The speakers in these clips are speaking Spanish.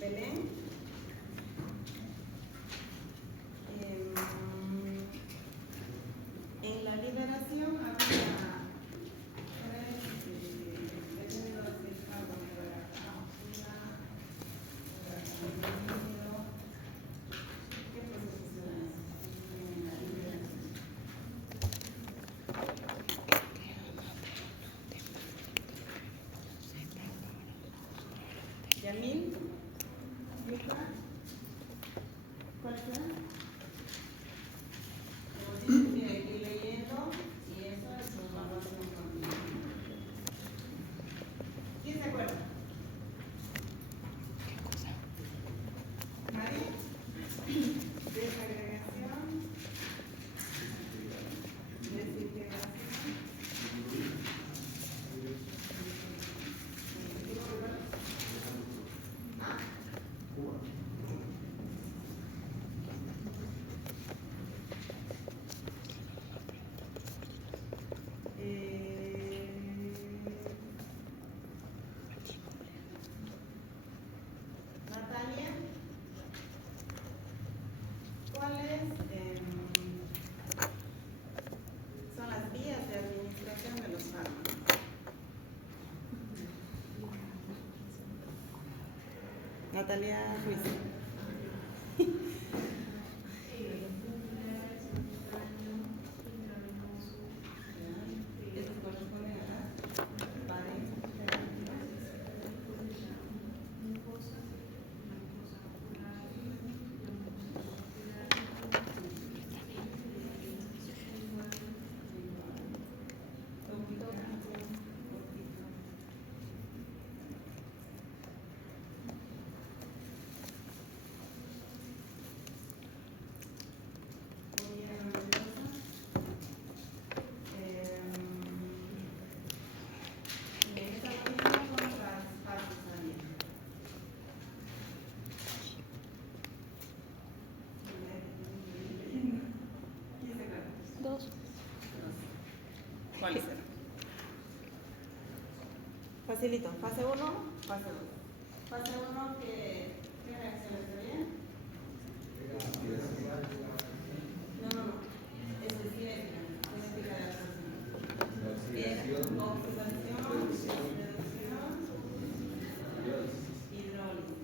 Belén. En la liberación había Yamil, Yuka, ¿cuál será? Tiene que ir leyendo y eso vamos a hacer un poquito. ¿Quién se acuerda? ¿Nadie? Desagregación, desintegración. Natalia, ¿cuáles son las vías de administración de los fármacos? Natalia Ruiz. ¿Eso corresponde a la ¿Cuáles serán? Facilito. Fase 1, fase 2. Fase 1, ¿qué reacciones serían? No. Es decir, cinética de absorción. Oxidación, reducción, hidrólisis.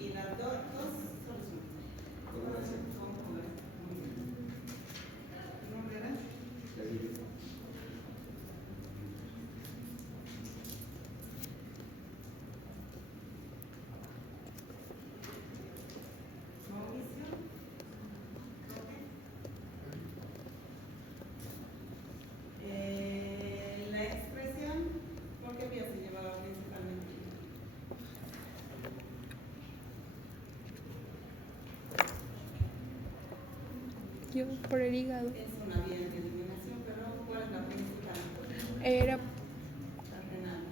Y las dos soluciones. ¿Nombre era? Mauricio. La expresión, ¿por qué vía se llevaba principalmente? Yo por el hígado. Es una vía de eliminación, pero ¿cuál es la principal? Era La renal.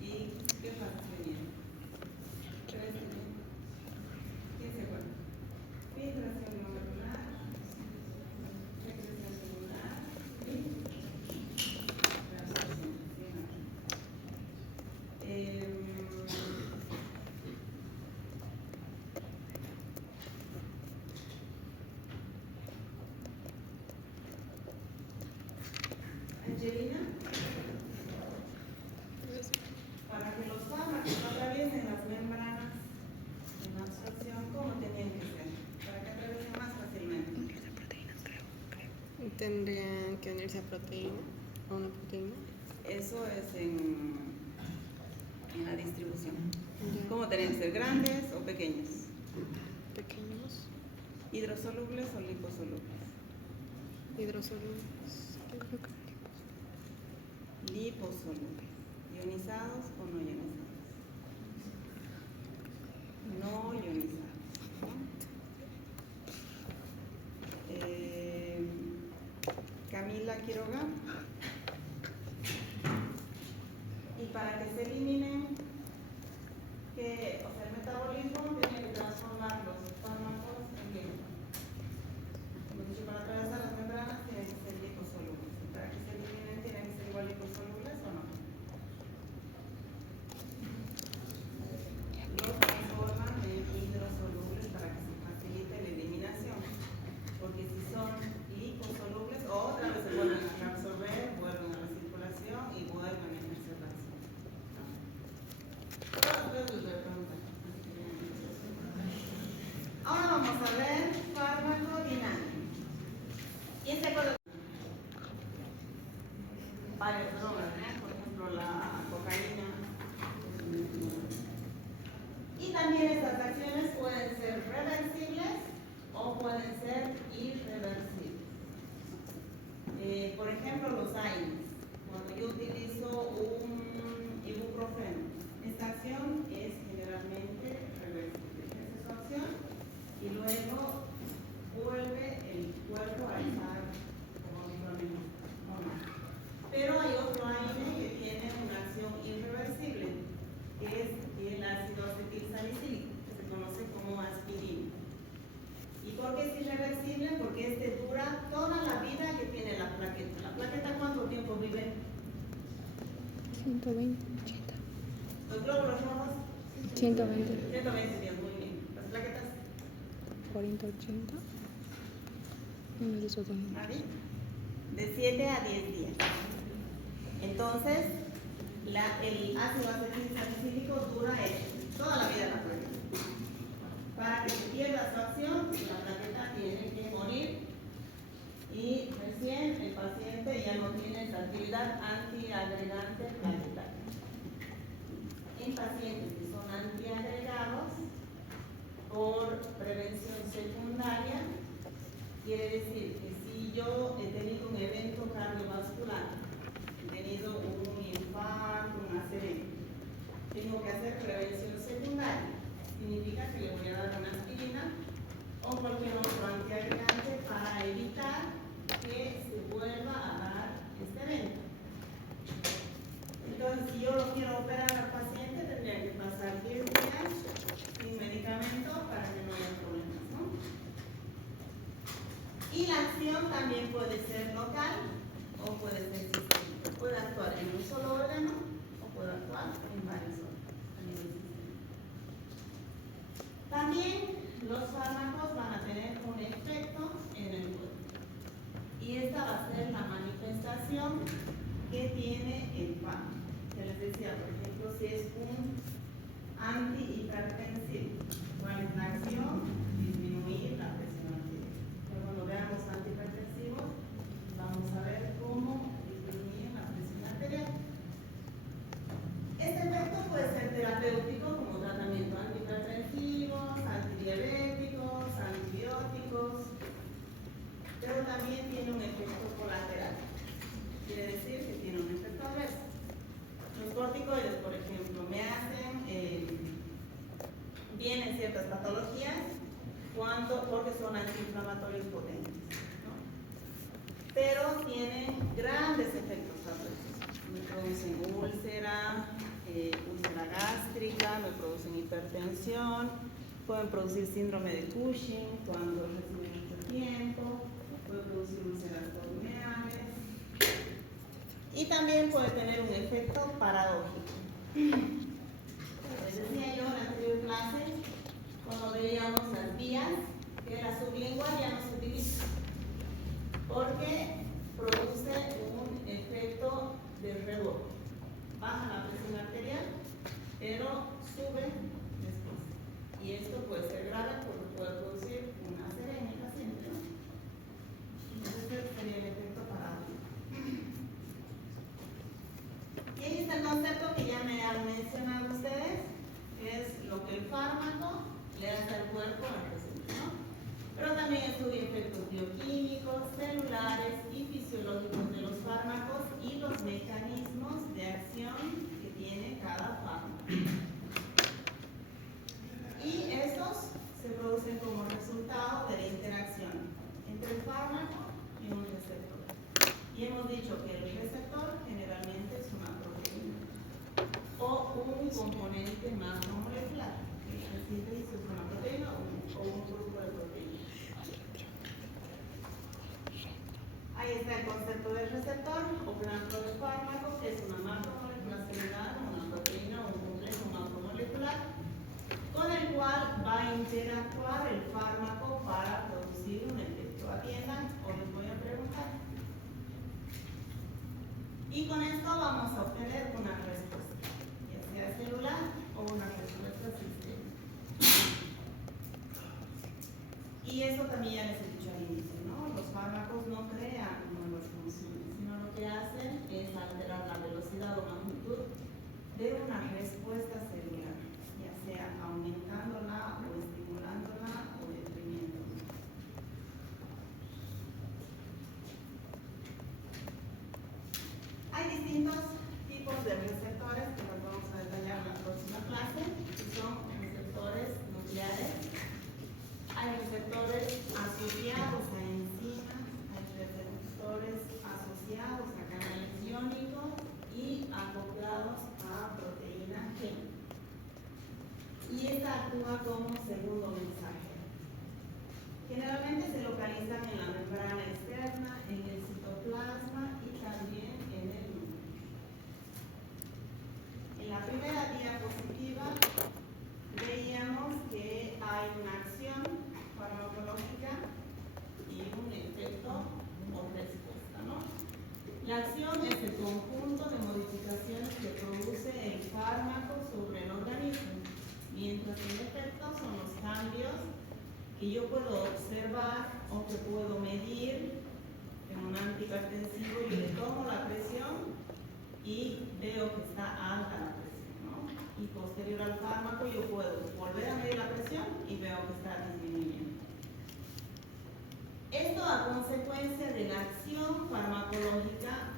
¿Y qué pasa tenía? ¿Quién se acuerda? Filtración molecular, secreción celular y reabsorción. tendrían que unirse a proteína, a una proteína. Eso es en la distribución. Ya. ¿Cómo tienen que ser grandes o pequeños? Pequeños, ¿Hidrosolubles o liposolubles? hidrosolubles. Liposolubles. ¿Ionizados o no ionizados? No ionizados, ¿no? Camila Quiroga. Y para que se eliminen, o sea, el metabolismo tiene que transformar los fármacos en líquidos. Como he dicho, para atravesar las membranas tienen que ser liposolubles. Y para que se eliminen, tienen que ser igual liposolubles o no. Los transforman en hidrosolubles para que se facilite la eliminación. Porque si son liposolubles, otra vez se vuelven a reabsorber, vuelven a la circulación y vuelven a ejercer la acción. Ahora vamos a ver farmacodinámica. ¿Quién se acuerda? Varias drogas, ¿eh? Por ejemplo, la cocaína. Y también estas acciones pueden ser reversibles o pueden ser irreversibles. Por ejemplo, los AINES. Cuando yo utilizo un ibuprofeno, esta acción es generalmente reversible. Esa es su acción y luego vuelve el cuerpo a estar como habitualmente normal. Pero hay otro AINE que tiene una acción irreversible, que es el ácido acetilsalicílico, que se conoce como aspirina. ¿Y por qué es irreversible? Porque este dura toda la vida que tiene la plaqueta. ¿La plaqueta cuánto tiempo vive? 120, 80. ¿Los glóbulos rojos? 120. 120 días, muy bien. ¿Las plaquetas? 40, 80. Y eso también. ¿Vale? De 7 a 10 días. Entonces, el ácido acetilsalicílico dura toda la vida de la plaqueta. Para que se pierda su acción, la plaqueta tiene que morir y recién el paciente ya no tiene esa actividad antiagregante plaquetaria. En pacientes que son antiagregados, por prevención secundaria, quiere decir que si yo he tenido un evento cardiovascular, he tenido un infarto, un ACV, tengo que hacer prevención secundaria. Significa que le voy a dar una aspirina o cualquier otro antiagregante para evitar que se vuelva a dar este evento. Entonces, si yo lo quiero operar al paciente, tendría que pasar 10 días sin medicamento para que no haya problemas, ¿no? Y la acción también puede ser local o puede ser sistémica. Puede actuar en un solo órgano o puede actuar en varios órganos a nivel sistémico. También los fármacos van a tener un efecto en el cuerpo. Y esta va a ser la manifestación que tiene el fármaco. Que les decía, por ejemplo, si es un antihipertensivo, ¿cuál es la acción? Disminuir la presión arterial. Pero cuando veamos antihipertensivos, vamos a ver cómo disminuir la presión arterial. Este efecto puede ser terapéutico como tratamiento antihipertensivos, antidiabéticos, antibióticos, pero también tiene un efecto colateral. Quiere decir que tiene un efecto adverso. Los corticoides, por ejemplo, me hacen bien en ciertas patologías porque son antiinflamatorios potentes, ¿no? Pero tienen grandes efectos adversos. Me producen úlcera gástrica, me producen hipertensión, pueden producir síndrome de Cushing cuando reciben mucho tiempo, pueden producir úlceras corneales y también puede tener un efecto paradójico. Les decía yo en la anterior clase, cuando veíamos las vías, que la sublingual ya no se utiliza porque produce un efecto de rebote. Baja la presión arterial, pero sube después. Y esto puede ser grave porque puede producir una ACV en el paciente, ¿no? Entonces sería el hemos dicho que el receptor generalmente es una proteína o un componente macromolecular. El síntesis es una proteína o un grupo de proteínas. Ahí está el concepto del receptor o plano de fármaco, que es una macromolécula celular, una proteína o un complejo macromolecular, con el cual va a interactuar el fármaco para producir un efecto. ¿Atiendan? O les voy a preguntar. Y con esto vamos a obtener una respuesta, ya sea celular o una respuesta sistémica. Y eso también ya les he dicho al inicio, ¿no? Los fármacos no crean nuevas funciones, sino lo que hacen es alterar la velocidad o magnitud de una respuesta celular, ya sea aumentándola o estimulándola o deprimiéndola. Hay distintos tipos de receptores que los vamos a detallar en la próxima clase, que son receptores nucleares. Hay receptores asociados a enzimas, hay receptores asociados a canales iónicos y acoplados a proteína G. Y esta actúa como segundo mensajero. Generalmente se localizan en la membrana externa, en el citoplasma y también en el núcleo. En la primera diapositiva veíamos que hay una acción farmacológica y un efecto o respuesta, ¿no? La acción es el conjunto de modificaciones que produce el fármaco sobre el organismo, mientras el efecto son los cambios que yo puedo observar o que puedo medir. En un antihipertensivo yo le tomo la presión y veo que está alta la presión, ¿no? Y posterior al fármaco yo puedo volver a medir la presión y veo que está disminuyendo. Esto a consecuencia de la acción farmacológica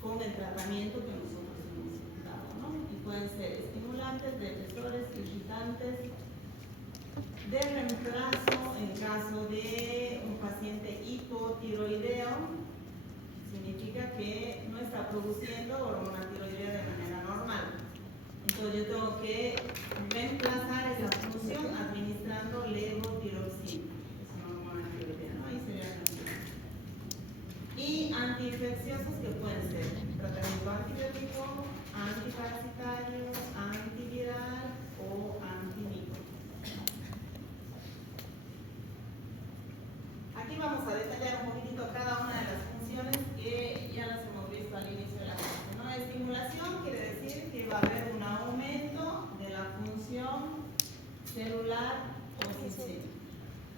con el tratamiento que nosotros hemos dado, ¿no? Y pueden ser estimulantes, depresores, irritantes, de reemplazo en caso de un paciente hipotiroideo, significa que no está produciendo hormona tiroidea de manera normal. Entonces yo tengo que reemplazar esa función administrando levotiroxina, que es una hormona tiroidea, ¿no? Ahí sería reemplazo. Y antiinfecciosos que pueden ser tratamiento antibiótico, antiparasitario, antiviral o antimicrobiano. Aquí vamos a detallar un poquitito cada una de las funciones que ya las hemos visto al inicio de la clase, ¿no? Estimulación quiere decir que va a haber un aumento de la función celular o sistémica.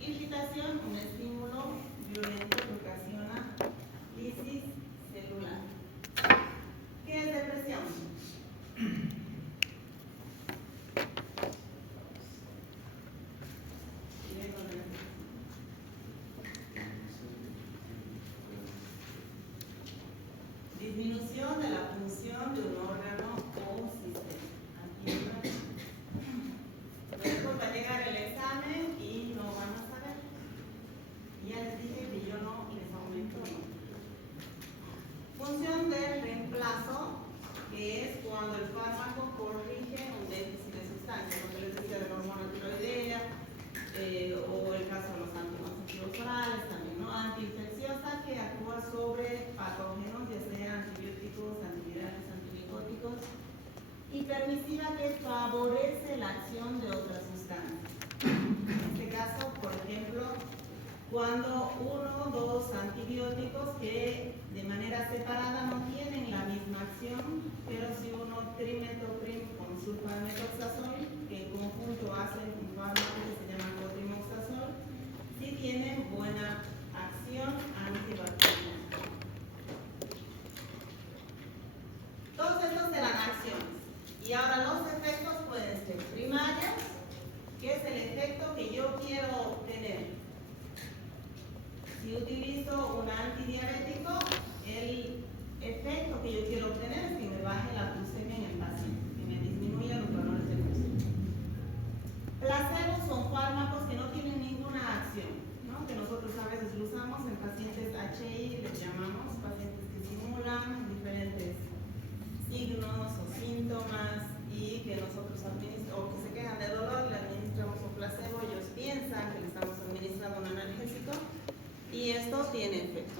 Irritación, un estímulo violento que ocasiona lisis celular. ¿Qué es depresión? Disminución de la función de un órgano o sistema. Aquí después va a llegar el examen y no van a saber. Ya les dije que yo no les aumento. Función del reemplazo, que es cuando el fármaco corrige un déficit de sustancia, lo que les decía de la hormona tiroidea, o el caso de los anticonceptivos orales también, ¿no? Antiinfecciosa, que actúa sobre patógenos, ya sea antibióticos, antivirales, antimicóticos, y permisiva, que favorece la acción de otras sustancias. En este caso, por ejemplo, cuando uno o dos antibióticos que de manera separada no tienen la misma acción, pero si uno trimethoprim con sulfametoxazol, que en conjunto hacen un fármaco que se llama cotrimoxazol, sí tienen buena acción antibacteriana. Todos estos serán acciones. Y ahora los efectos pueden ser primarios, que es el efecto que yo quiero obtener. Si utilizo un antidiabético, el efecto que yo quiero obtener es que me baje la glucemia en el paciente, que me disminuya los valores de glucemia. Placebos son fármacos que no tienen ninguna acción, ¿no? Que nosotros a veces usamos en pacientes HI, les llamamos pacientes que sin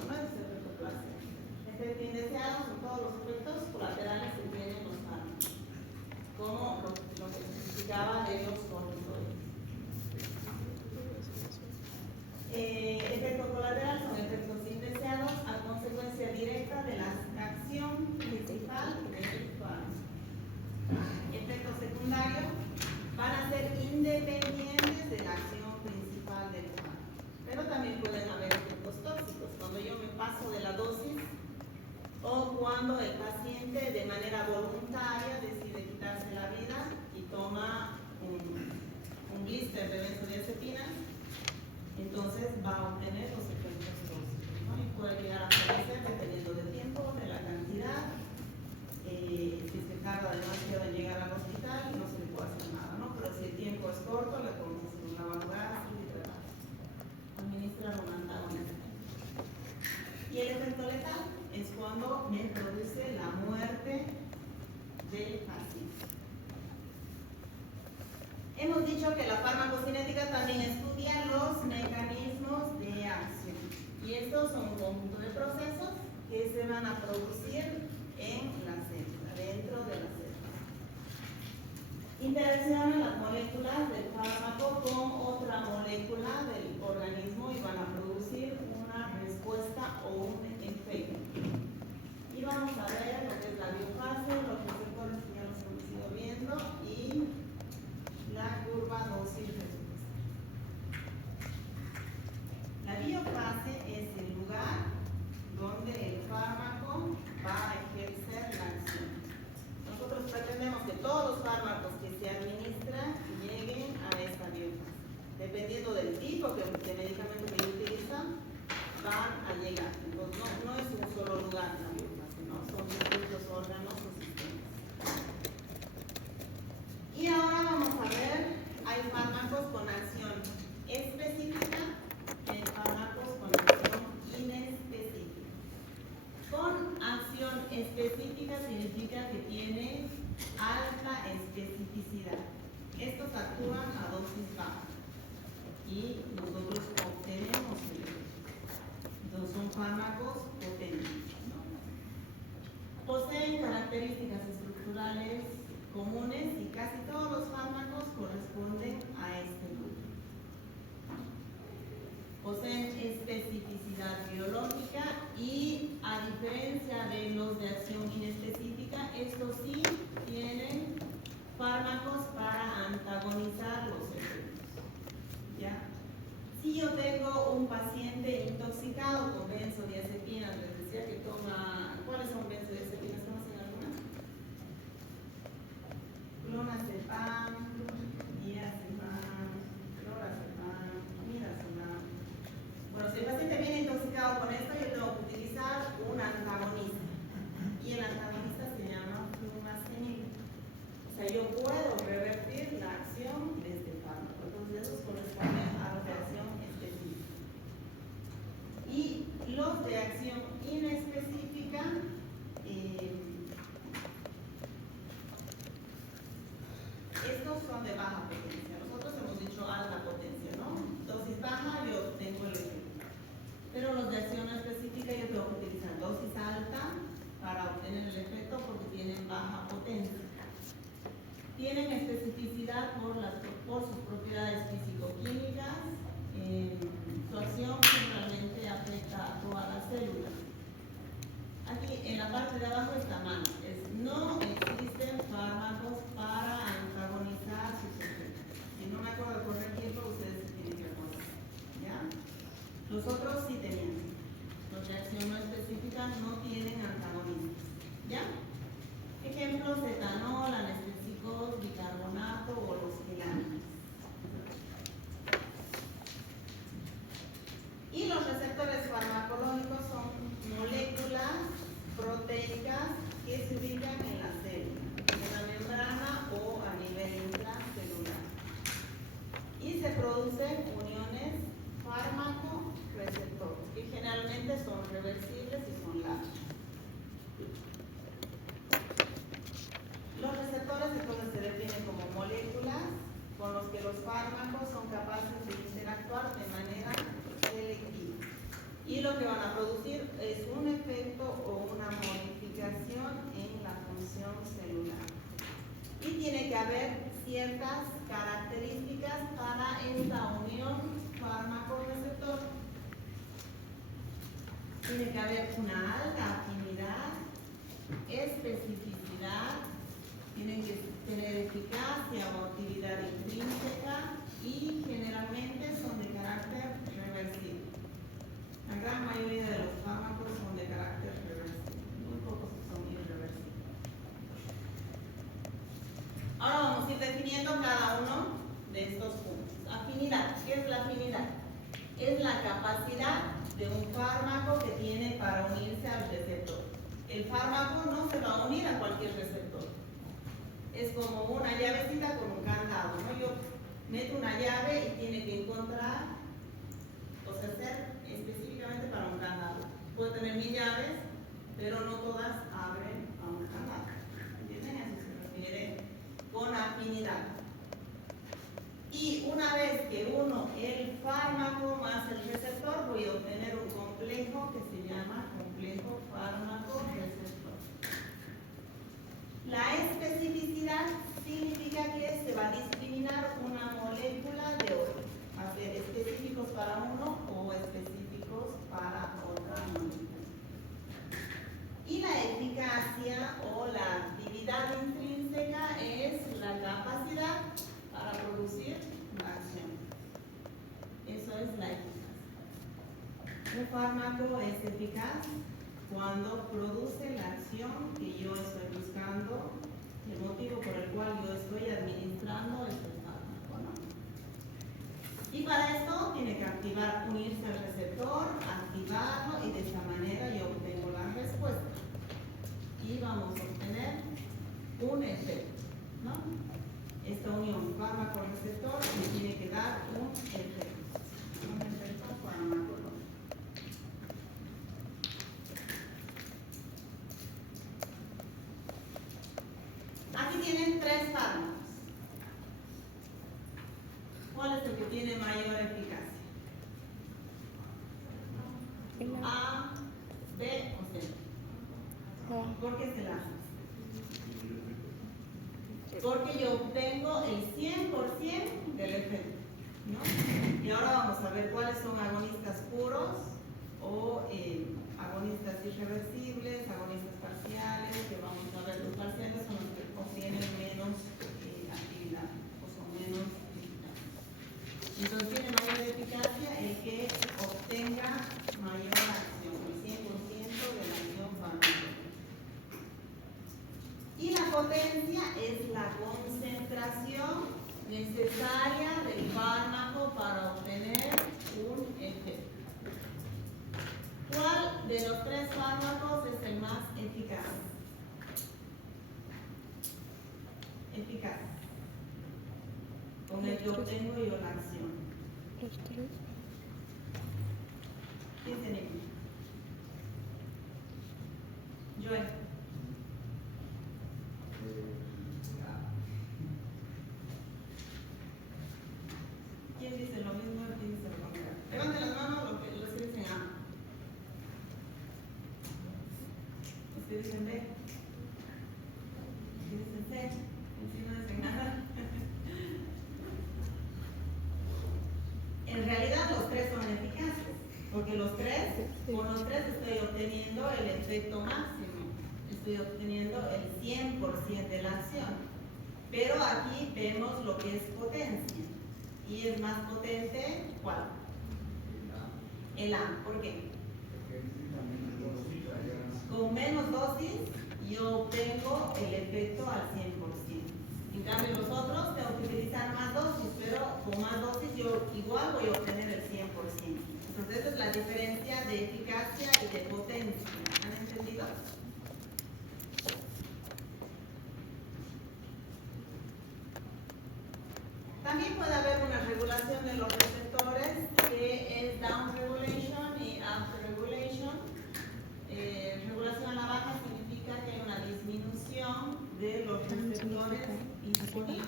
¿no? Ese es el efecto placebo. Efecto indeseado son todos los efectos colaterales que tienen los fármacos, como lo que se explicaba de los corticoides. Efectos colaterales son efectos indeseados a consecuencia directa de la acción principal del fármaco. Efectos secundarios van a ser independientes de la acción principal del fármaco, pero también pueden haber efectos tóxicos cuando yo me paso de la dosis o cuando el paciente de manera voluntaria decide quitarse la vida y toma un blister de benzodiazepinas. Entonces va a obtener los efectos tóxicos, ¿no? Y puede llegar a fallecer dependiendo del tiempo, de la cantidad, si se tarda demasiado en llegar al hospital y no se le puede hacer nada, ¿no? Pero si el tiempo es corto, le podemos hacer un lavado gástrico y tratar, administrar un antagonista. Y el efecto letal es cuando me produce la muerte del paciente. Hemos dicho que la farmacocinética también estudia los mecanismos de acción. Y estos son un conjunto de procesos que se van a producir en la célula, dentro de la célula. Interaccionan las moléculas del fármaco con otra molécula del organismo y van a producir una respuesta o un efecto. Y vamos a ver lo que es la biofase, los receptores que ya los hemos ido viendo y la curva dosis-respuesta. La biofase es el lugar donde el fármaco va a ejercer la acción. Nosotros pretendemos que todos los fármacos que se administran lleguen a esta biofase. Dependiendo del tipo de medicamento que utilizan, van a llegar. Entonces, no es un solo lugar la biofase, ¿no? Son distintos órganos o sistemas. Y ahora vamos a ver, hay fármacos con acción específica y hay fármacos con acción inespecífica. Con acción específica significa que tiene alta especificidad. Estos actúan a dosis baja y nosotros obtenemos el efecto. Entonces son fármacos potentes, ¿no? Poseen características estructurales comunes y casi todos los fármacos corresponden a este grupo. Poseen especificidad biológica y, a diferencia de los de acción inespecífica, estos sí tienen fármacos para antagonizar los efectos. ¿Ya? Si yo tengo un paciente intoxicado con benzodiazepinas, les decía que toma, ¿cuáles son benzodiazepinas? ¿Conocen algunas? Clonazepam, diazepam, clorazepam, midazolam. Bueno, si el paciente viene intoxicado con esto, yo tengo que utilizar un antagonista. Y el antagonista se llama flumazenil. O sea, yo puedo revertir la acción de este fármaco. Entonces, esos corresponden a los de acción específica. Y los de acción inespecífica, estos son de baja potencia. Nosotros hemos dicho alta potencia, ¿no? Dosis baja, yo obtengo el efecto. Pero los de acción específica, yo tengo que utilizar dosis alta para obtener el efecto porque tienen baja potencia. Tienen especificidad por sus propiedades físico-químicas. Su acción generalmente afecta a todas las células. Aquí en la parte de abajo está mal. No existen fármacos para antagonizar sus efectos. Si no me acuerdo de poner tiempo, ustedes tienen que recordar. ¿Ya? Los otros sí tenían. Los de acción no específica no tienen antagonistas. ¿Ya? Ejemplos: etanol, anestésicos, bicarbonato o los gelanos. Y los receptores farmacológicos son moléculas proteicas que se ubican en la célula, en la membrana o a nivel intracelular. Y se producen uniones fármaco-receptor, que generalmente son reversibles y son largas. Los receptores entonces se definen como moléculas con los que los fármacos son capaces de interactuar de manera selectiva. Y lo que van a producir tiene que haber una alta afinidad, especificidad, tienen que tener eficacia o actividad intrínseca y generalmente son de carácter reversible. La gran mayoría de los fármacos son de carácter reversible, muy pocos son irreversibles. Ahora vamos a ir definiendo cada uno de estos puntos. Afinidad. ¿Qué es la afinidad? Es la capacidad de un fármaco que tiene para unirse al receptor. El fármaco no se va a unir a cualquier receptor. Es como una llavecita con un candado, ¿no? Yo meto una llave y tiene que encontrar, o sea, ser específicamente para un candado. Puedo tener 1000 llaves, pero no todas abren a un candado. ¿Entienden? A eso se refiere con afinidad. Y una vez que uno el fármaco más el receptor, voy a obtener un complejo que se llama complejo fármaco-receptor. La especificidad significa que se va a discriminar una molécula de otra, va a ser específicos para uno o específicos para otra molécula. Y la eficacia o la actividad intrínseca es la capacidad para producir la acción. Eso es la eficacia. Un fármaco es eficaz cuando produce la acción que yo estoy buscando, el motivo por el cual yo estoy administrando este fármaco, ¿no? Y para esto tiene que unirse al receptor, activarlo y de esta manera yo obtengo la respuesta. Y vamos a obtener un efecto, ¿no? Esta unión fármaco-receptor me tiene que dar un efecto fármacológico. Aquí tienen 3 fármacos. ¿Cuál es el que tiene mayor eficacia? A, B o C. ¿Por qué se la hace? Porque yo obtengo el 100% del efecto, ¿no? Y ahora vamos a ver cuáles son agonistas puros o agonistas irreversibles, agonistas parciales, que vamos a ver. Los parciales son los que obtienen menos actividad o son menos eficaces. Entonces tiene mayor eficacia el que obtenga mayor acción, el 100% de la acción fármacológica. Y la potencia es la concentración necesaria del fármaco para obtener un efecto. ¿Cuál de los 3 fármacos es el más eficaz? Eficaz. Con el que obtengo yo la acción. Los 3. ¿Quién tiene? Joel. ¿Quién dice lo mismo? ¿Quién dice lo contrario? Levanten las manos los que dicen A. Los que dicen B. Los que dicen C. En sí no dicen nada. En realidad los 3 son eficaces, porque con los 3 estoy obteniendo el efecto máximo, estoy obteniendo el 100% de la acción. Pero aquí vemos lo que es potencia. ¿Y es más potente cuál? El A. ¿Por qué? Con menos dosis yo obtengo el efecto al 100%. En cambio los otros tengo que utilizar más dosis, pero con más dosis yo igual voy a obtener el 100%. Entonces esa es la diferencia de eficacia y de potencia. ¿Han entendido? También puede haber una regulación de los receptores que es down regulation y up regulation. Regulación a la baja significa que hay una disminución de los receptores disponibles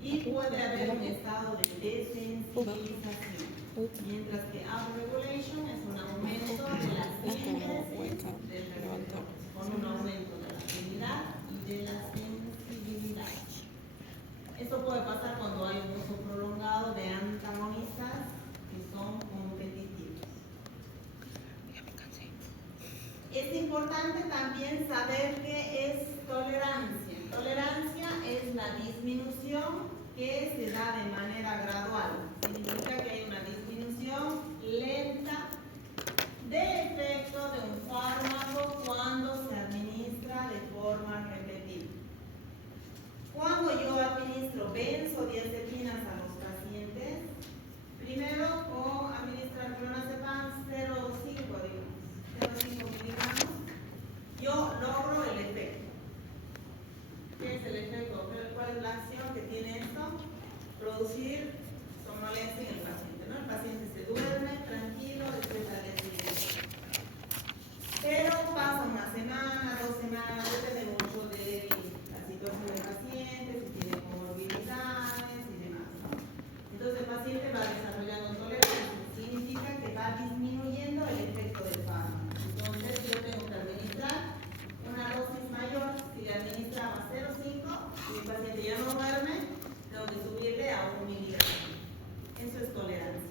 y puede haber un estado de desensibilización, mientras que up regulation es un aumento de la síntesis del receptor, con un aumento de la afinidad y de la sensibilidad. Esto puede pasar cuando hay un uso prolongado de antagonistas que son competitivos. Es importante también saber qué es tolerancia. Tolerancia es la disminución que se da de manera gradual. Significa que hay una disminución lenta del efecto de un fármaco cuando se administra de forma repetida. Cuando yo administro benzodiazepinas a los pacientes, primero con administrar clonazepam 0,5 miligramos, yo logro el efecto. ¿Qué es el efecto? ¿Cuál es la acción que tiene esto? Producir somnolencia en el paciente, ¿no? El paciente se duerme tranquilo después al día siguiente. Pero pasa una semana, 2 semanas, depende mucho de la situación del paciente, si tiene comorbilidades y demás, ¿no? Entonces el paciente va desarrollando tolerancia, significa que va disminuyendo el efecto del fármaco. Entonces yo tengo que administrar una dosis mayor. Si le administraba 0,5 y el paciente ya no duerme, tengo que subirle a 1 miligramo. Eso es tolerancia,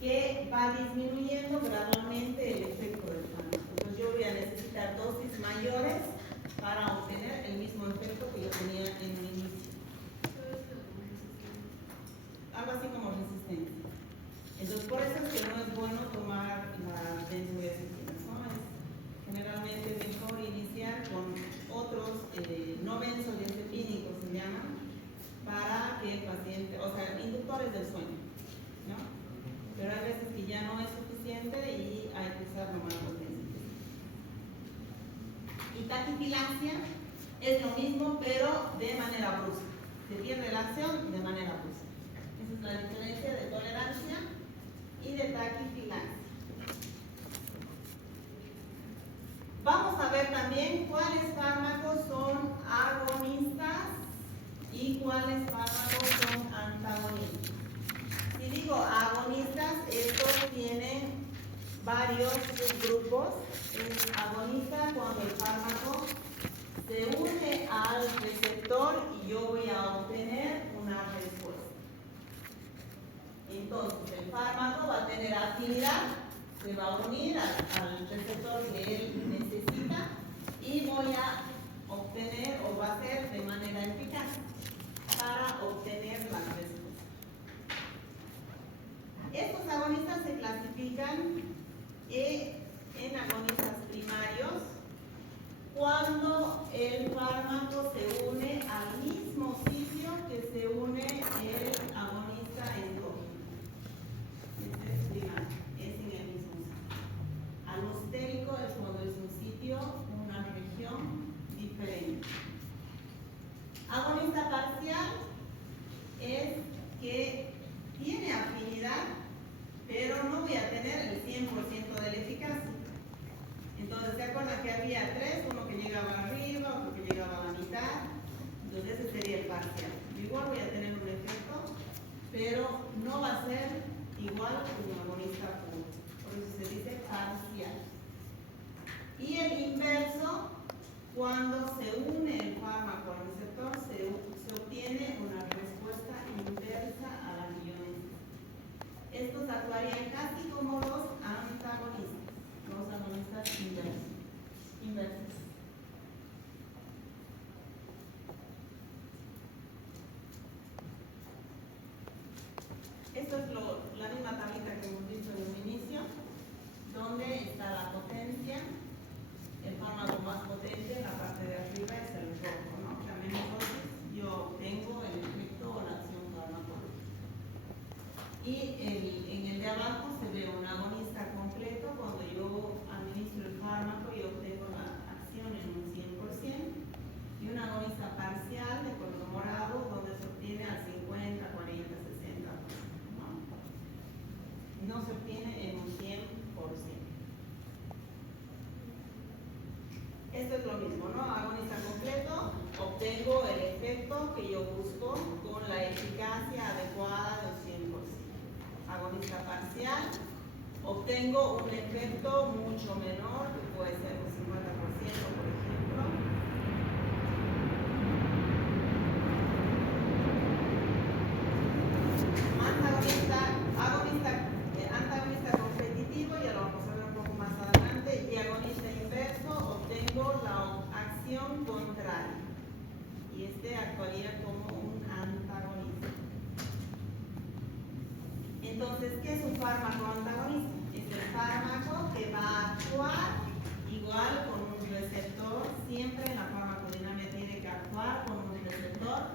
que va disminuyendo gradualmente el efecto del fármaco. Entonces yo voy a necesitar dosis mayores para obtener el mismo efecto que yo tenía en un inicio. Algo así como resistencia. Entonces por eso es que no es bueno tomar las benzodiazepinas, ¿no? Generalmente es mejor iniciar con otros no benzodiazepínicos, se llaman, para que el paciente, o sea, inductores del sueño, ¿no? Pero hay veces que ya no es suficiente y hay que usar lo más potente. Y taquifilaxia es lo mismo, pero de manera brusca. Se pierde la acción de manera brusca. Esa es la diferencia de tolerancia y de taquifilaxia. Vamos a ver también cuáles fármacos son agonistas y cuáles fármacos son antagonistas. Si digo agonistas, estos tienen varios subgrupos. Es agonista cuando el fármaco se une al receptor y yo voy a obtener una respuesta. Entonces el fármaco va a tener afinidad, se va a unir al receptor que él necesita y voy a obtener o va a ser de manera eficaz para obtener la respuesta. Estos agonistas se clasifican en agonistas primarios cuando el fármaco se une al mismo sitio que se une el agonista endógeno. Este es primario, es en el mismo sitio. Alostérico es cuando es un sitio, una región diferente. Agonista parcial es que tiene afinidad, pero no voy a tener el 100% de la eficacia. Entonces, ¿se acuerdan que había 3? Uno que llegaba arriba, otro que llegaba a la mitad. Entonces, ese sería el parcial. Yo igual voy a tener un efecto, pero no va a ser igual que un agonista puro. Por eso se dice parcial. Y el inverso, cuando se une el fármaco al receptor, se obtiene una respuesta inversa a la que yo necesito. Estos actuarían casi como los antagonistas, los agonistas inversos. Esto es la misma tablita que hemos visto en un inicio, donde está la potencia. El fármaco más potente en la parte de arriba es el rojo, ¿no? Que a menos dosis yo obtengo el efecto o la acción farmacológica. Y en el de abajo se ve un agonista completo cuando yo administro el fármaco y obtengo la acción en un 100%, y un agonista parcial de color morado donde se obtiene al 50, 40, 60%, ¿no? No se obtiene en un 100%. Esto es lo mismo, ¿no? Agonista completo, obtengo el efecto que yo busco con la eficacia adecuada del 100%. Agonista parcial, obtengo un efecto mucho menor, que puede ser un 50%, por ejemplo. Antagonista competitivo, ya lo vamos a ver un poco más adelante, y agonista actuaría como un antagonista. Entonces, ¿qué es un fármaco antagonista? Es el fármaco que va a actuar igual con un receptor. Siempre en la farmacodinámica tiene que actuar con un receptor,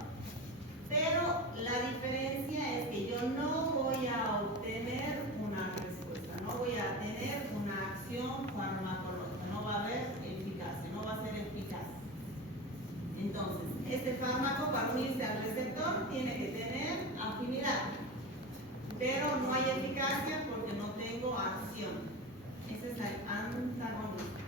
pero la diferencia es que yo no voy a obtener una respuesta, no voy a tener una acción farmacológica, no va a haber eficacia, no va a ser eficaz. Entonces, este fármaco para unirse al receptor tiene que tener afinidad, pero no hay eficacia porque no tengo acción. Ese es el antagonista.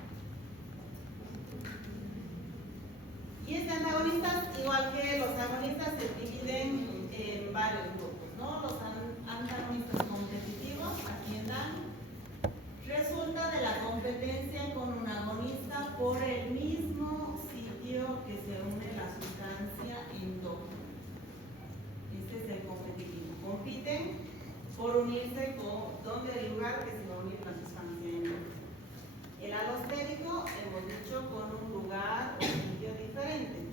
Y este antagonista, igual que los agonistas, se dividen en varios grupos, ¿no? Los antagonistas competitivos, aquí en Dan, resulta de la competencia con un agonista por el mismo sitio que se une la sustancia endógena. Este es el competitivo. Compiten por unirse con el lugar que se va a unir la sustancia endógena. El alostérico, hemos dicho, con un lugar o sitio diferente.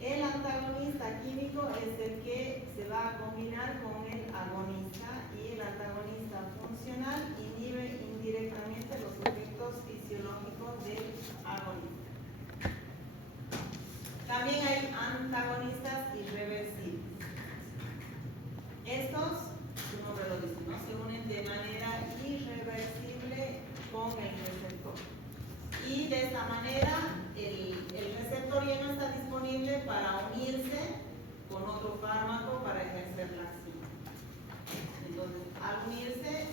El antagonista químico es el que se va a combinar con el agonista, y el antagonista funcional inhibe indirectamente los efectos fisiológicos del agonista. También hay antagonistas irreversibles. Estos, su nombre lo dice, ¿no? Se unen de manera irreversible con el receptor. Y de esta manera el receptor ya no está disponible para unirse con otro fármaco para ejercer la acción. Entonces, al unirse,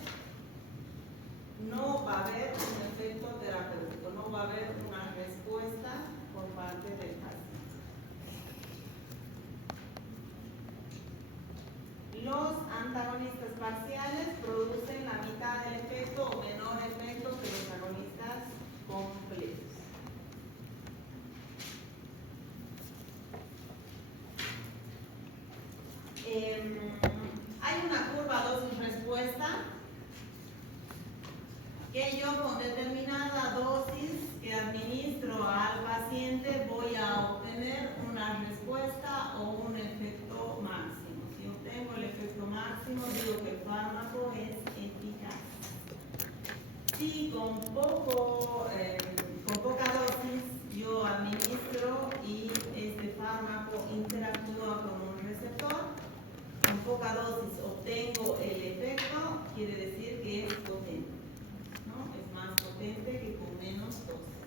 no va a haber un efecto terapéutico, no va a haber una respuesta por parte del paciente. Los antagonistas parciales producen la mitad del efecto o menor efecto que los agonistas completos. Hay una curva dosis-respuesta que yo con determinada dosis que administro al paciente voy a obtener una respuesta o un efecto máximo. Si obtengo el efecto máximo, digo que el fármaco es eficaz. Si con poca dosis yo administro y este fármaco interactúa con un receptor, con poca dosis obtengo el efecto, quiere decir que es potente, ¿no? Es más potente que con menos dosis.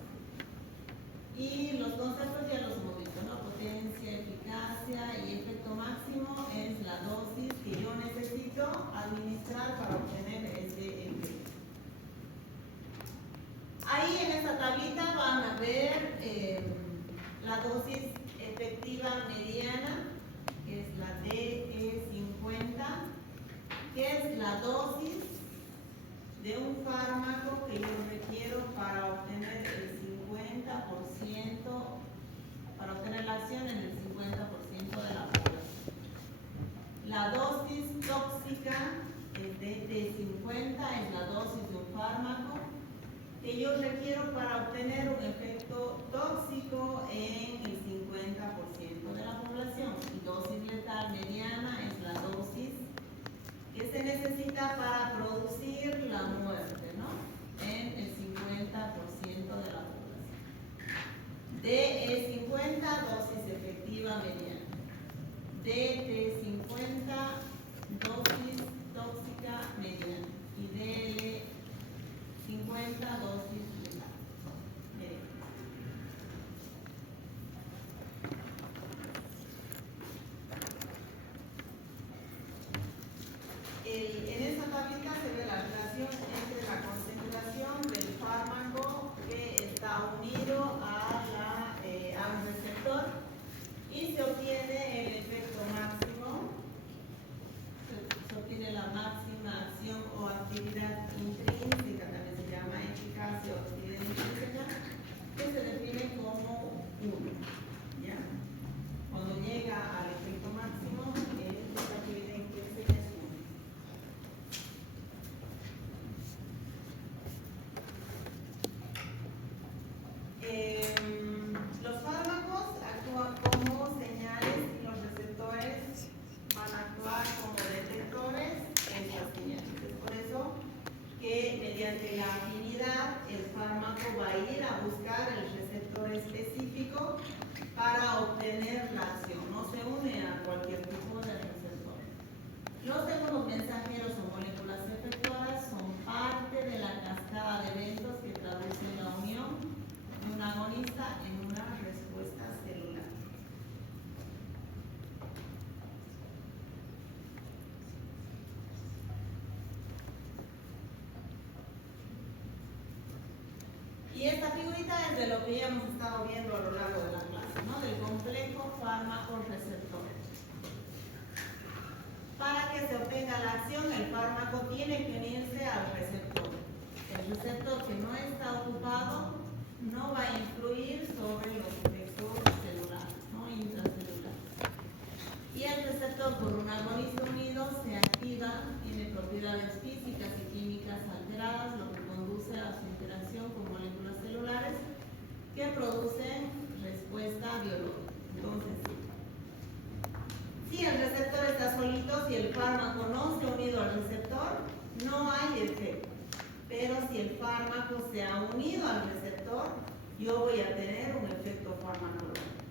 Y los conceptos ya los hemos visto, ¿no? Potencia, eficacia y efecto máximo es la dosis que yo necesito administrar para obtener ese efecto. Ahí en esta tablita van a ver la dosis efectiva mediana, que es la DE50, que es la dosis de un fármaco que yo requiero para obtener el 50%, para obtener la acción en el 50% de la población. La dosis tóxica es DT50, es la dosis de un fármaco que yo requiero para obtener un efecto tóxico en el 50% de la población. Y dosis letal mediana es la dosis que se necesita para producir la muerte, ¿no? En el 50% de la población. DE50, dosis efectiva mediana. DT50, dosis tóxica mediana. Y DL50, dosis letal mediana. En esta tablita se ve la relación entre mediante la afinidad, el fármaco va a ir a buscar el receptor específico para obtener la acción. No se une a cualquier tipo de receptor. Los segundos mensajeros o moléculas efectoras son parte de la cascada de eventos que traducen la unión de un agonista en una respuesta celular. Y esta figurita es de lo que ya hemos estado viendo a lo largo de la clase, ¿no? Del complejo fármaco-receptor. Para que se obtenga la acción, el fármaco tiene que unirse al receptor. El receptor que no está ocupado no va a influir sobre los efectos celulares, ¿no? Intracelulares. Y el receptor con un agonista unido se activa, tiene propiedades físicas y químicas alteradas, lo que conduce a su interacción con moléculas celulares que producen respuesta biológica. Entonces, si el receptor está solito, si el fármaco no se ha unido al receptor, no hay efecto. Pero si el fármaco se ha unido al receptor, yo voy a tener un efecto farmacológico.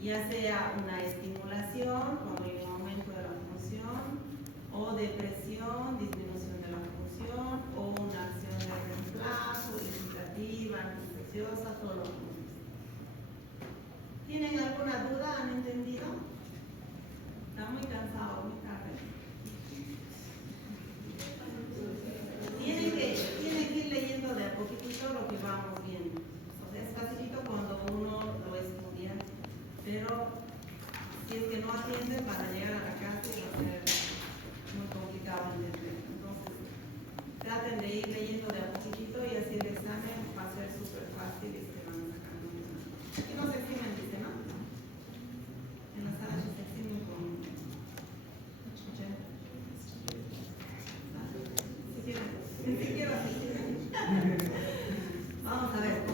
Ya sea una estimulación, como hay un aumento de la función, o depresión, disminución de la función, o una acción de reemplazo, irritativa, antiinfecciosa, todo lo que hemos visto. ¿Tienen alguna duda? ¿Han entendido? Está muy cansado, muy tarde. Tienen que ir leyendo de a poquitito lo que vamos viendo. O sea, es facilito cuando uno lo estudia, pero si es que no atienden para llegar a la casa va a ser muy complicado entender. Entonces, traten de ir leyendo de a poquitito y así el examen va a ser súper fácil y se van sacando. Aquí no se eximen, dice, ¿no? En las salas se eximen con 80. Ni siquiera así. Vamos a ver.